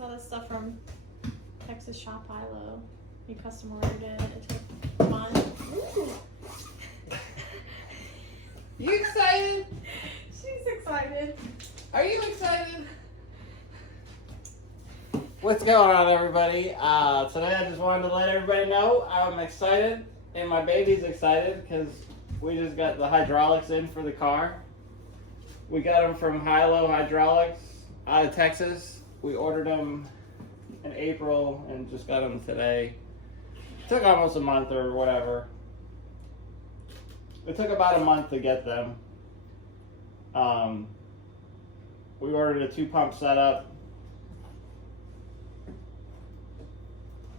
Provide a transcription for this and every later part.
saw this stuff from Texas shop Hilow. We custom ordered it. It took a month. Ooh. You excited? She's excited. Are you excited? What's going on, everybody? Today I just wanted to let everybody know I'm excited, and my baby's excited because we just got the hydraulics in for the car. We got them from Hilow Hydraulics out of Texas. We ordered them in April and just got them today. It took almost a month or whatever. It took about a month to get them. We ordered a 2-pump setup.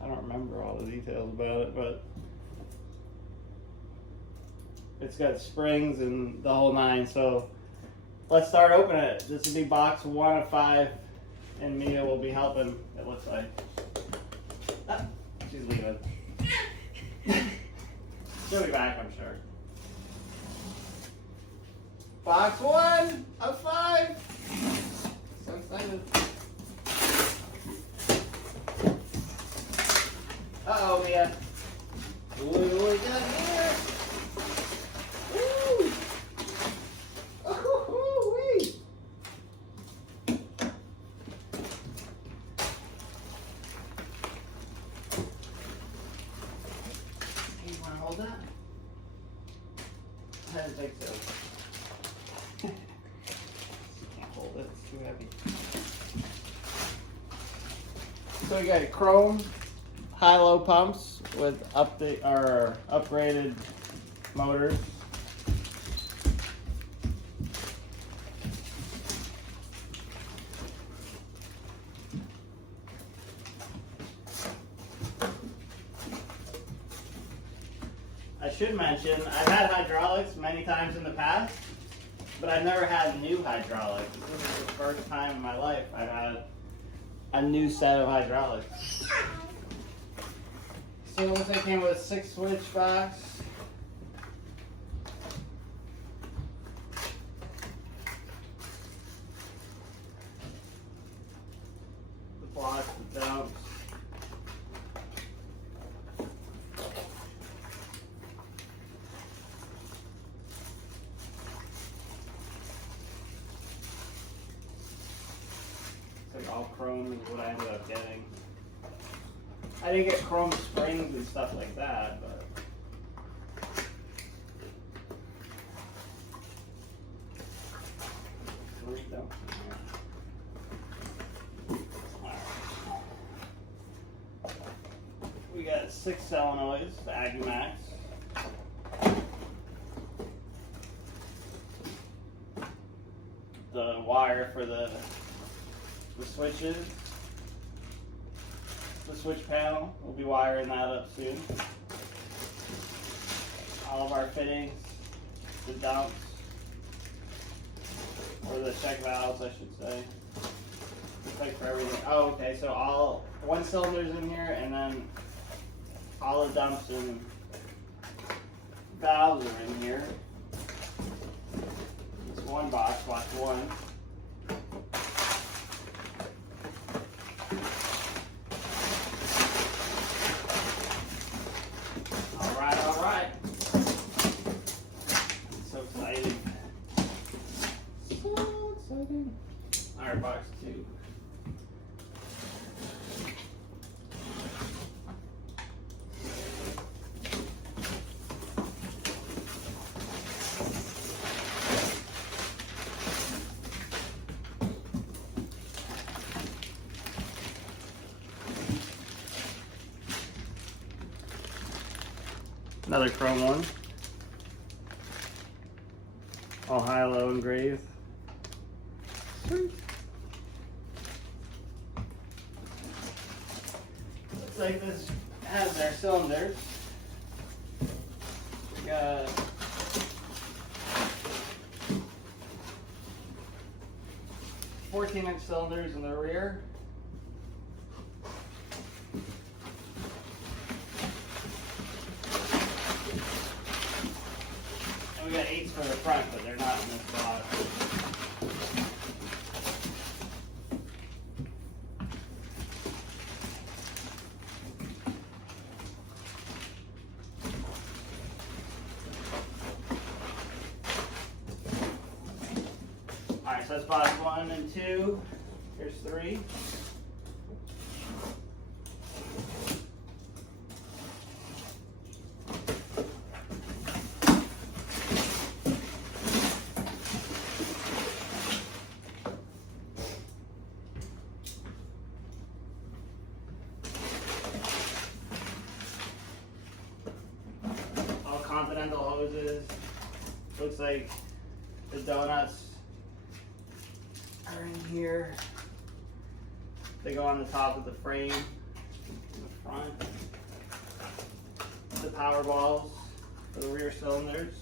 I don't remember all the details about it, but it's got springs and the whole nine. So let's start opening it. This will be box 1 of 5, and Mia will be helping, it looks like. Ah, she's leaving. She'll be back, I'm sure. Box 1 of 5. So excited. Uh-oh, Mia. Look what we got here. Woo! Oh-hoo-hoo-wee. You want to hold that? I had to take so. Can't hold it, it's too heavy. So we got chrome Hilow pumps with upgraded motors. I should mention, I've had hydraulics many times in the past, but I've never had new hydraulics. This is the first time in my life I've had a new set of hydraulics. So it looks like it came with a 6-switch box. The blocks, the dumps. It's like all chrome is what I ended up getting. I didn't get chrome springs and stuff like that, but we got 6 solenoids, the Agumax. The wire for the switches. The switch panel, we'll be wiring that up soon. All of our fittings, the dumps, or the check valves, I should say. It's like for everything. Oh, okay, so all 1 cylinder's in here, and then all the dumps and valves are in here. It's one box, box 1. Alright, box 2. Another chrome one. All Hilow engraved. Sweet. Looks like this has their cylinders. We got 14-inch cylinders in the rear. And we got 8s for the front, but they're not in this box. That's box 1 and 2. Here's 3. All Continental hoses. Looks like the donuts are in here. They go on the top of the frame in the front. The power balls for the rear cylinders.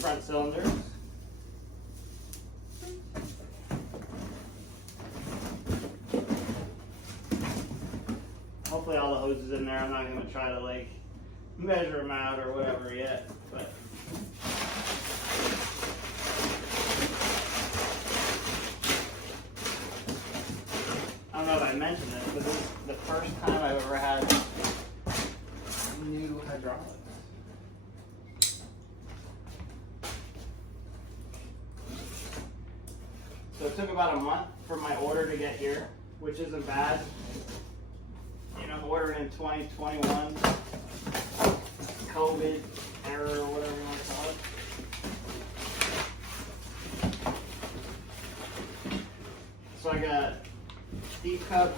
Front cylinders. Hopefully all the hoses in there. I'm not going to try to like measure them out or whatever yet, but I don't know if I mentioned this, but this is the first time I've ever had new hydraulics. So it took about a month for my order to get here, which isn't bad. You know, ordered in 2021, COVID error or whatever you want to call it. So I got deep cup,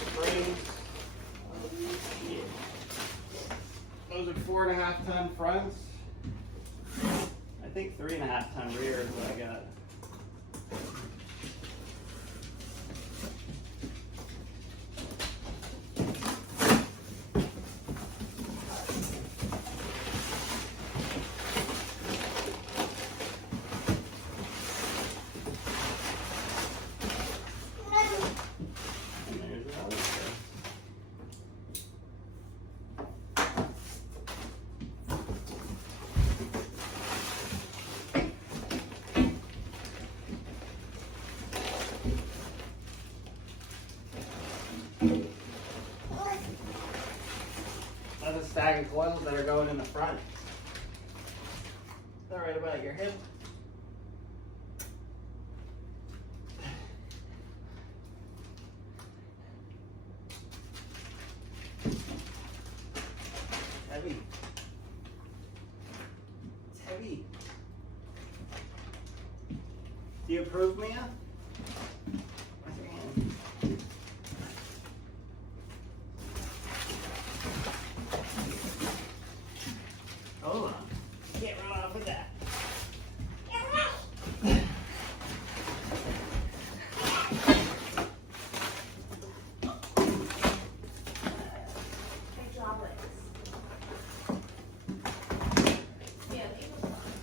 springs. Yeah. Those are 4.5 ton fronts. I think 3.5 ton rear is what I got. That's a stack of coils that are going in the front. Is that right about your hip? Heavy. It's heavy. Do you approve, Mia? With your hand. Hold on. Can't run off with that.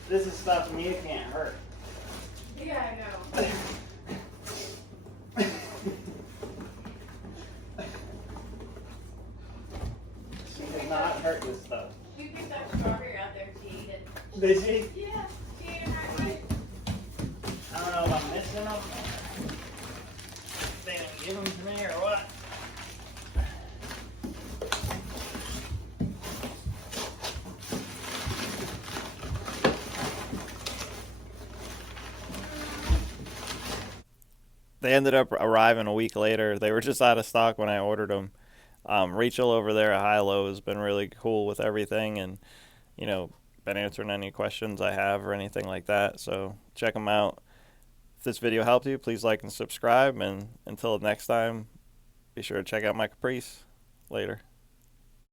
This is stuff Mia can't hurt. Yeah, I know. She does not hurt this stuff. We picked up strawberry out there to eat it. Did she? Yeah, she ate it right away. I don't know if I'm missing them. They don't give them to me or what. They ended up arriving a week later. They were just out of stock when I ordered them. Rachel over there at Hilow has been really cool with everything and, you know, been answering any questions I have or anything like that. So check them out. If this video helped you, please like and subscribe. And until next time, be sure to check out my Caprice. Later.